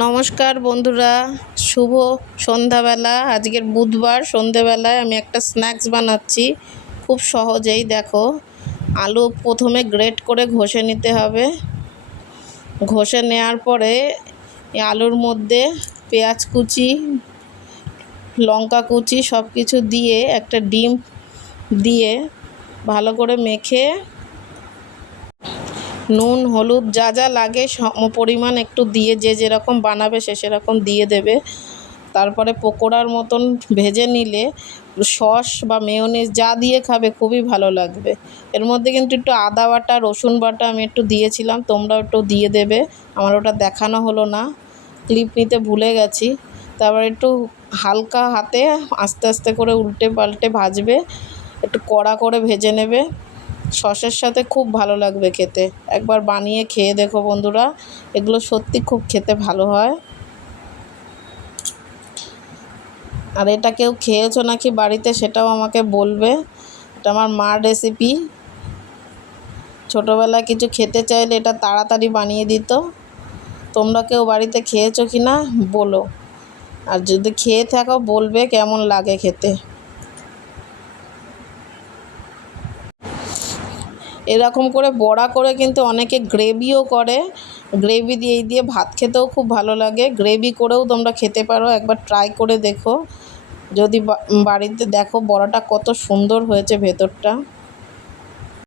নমস্কার বন্ধুরা, শুভ সন্ধ্যাবেলা। আজকের বুধবার সন্ধ্যাবেলায় আমি একটা স্ন্যাক্স বানাচ্ছি খুব সহজেই। দেখো, আলু প্রথমে গ্রেট করে ঘষে নিতে হবে। ঘষে নেওয়ার পরে এই আলুর মধ্যে পেঁয়াজ কুচি, লঙ্কা কুচি সব কিছু দিয়ে একটা ডিম দিয়ে ভালো করে মেখে নুন হলুদ যা যা লাগে সম পরিমাণ একটু দিয়ে, যে যেরকম বানাবে সে সেরকম দিয়ে দেবে। তারপরে পকোড়ার মতন ভেজে নিলে সস বা মেয়োনিজ যা দিয়ে খাবে খুবই ভালো লাগবে। এর মধ্যে কিন্তু একটু আদা বাটা, রসুন বাটা আমি একটু দিয়েছিলাম, তোমরাও একটু দিয়ে দেবে। আমার ওটা দেখানো হলো না, ক্লিপ নিতে ভুলে গেছি। তারপর একটু হালকা হাতে আস্তে আস্তে করে উল্টে পাল্টে ভাজবে, একটু কড়া করে ভেজে নেবে। সসের সাথে খুব ভালো লাগবে খেতে। একবার বানিয়ে খেয়ে দেখো বন্ধুরা, এগুলো সত্যি খুব খেতে ভালো হয়। আর এটা কেউ খেয়েছো নাকি বাড়িতে সেটাও আমাকে বলবে। এটা আমার মার রেসিপি। ছোটোবেলায় কিছু খেতে চাইলে এটা তাড়াতাড়ি বানিয়ে দিত। তোমরা কেউ বাড়িতে খেয়েছো কি না বলো, আর যদি খেয়ে থাকো বলবে কেমন লাগে খেতে। এরকম করে বড়া করে কিন্তু অনেকে গ্রেভিও করে, গ্রেভি দিয়ে ভাত খেতেও খুব ভালো লাগে। গ্রেভি করেও তোমরা খেতে পারো, একবার ট্রাই করে দেখো। যদি বাড়িতে দেখো বড়াটা কত সুন্দর হয়েছে ভেতরটা।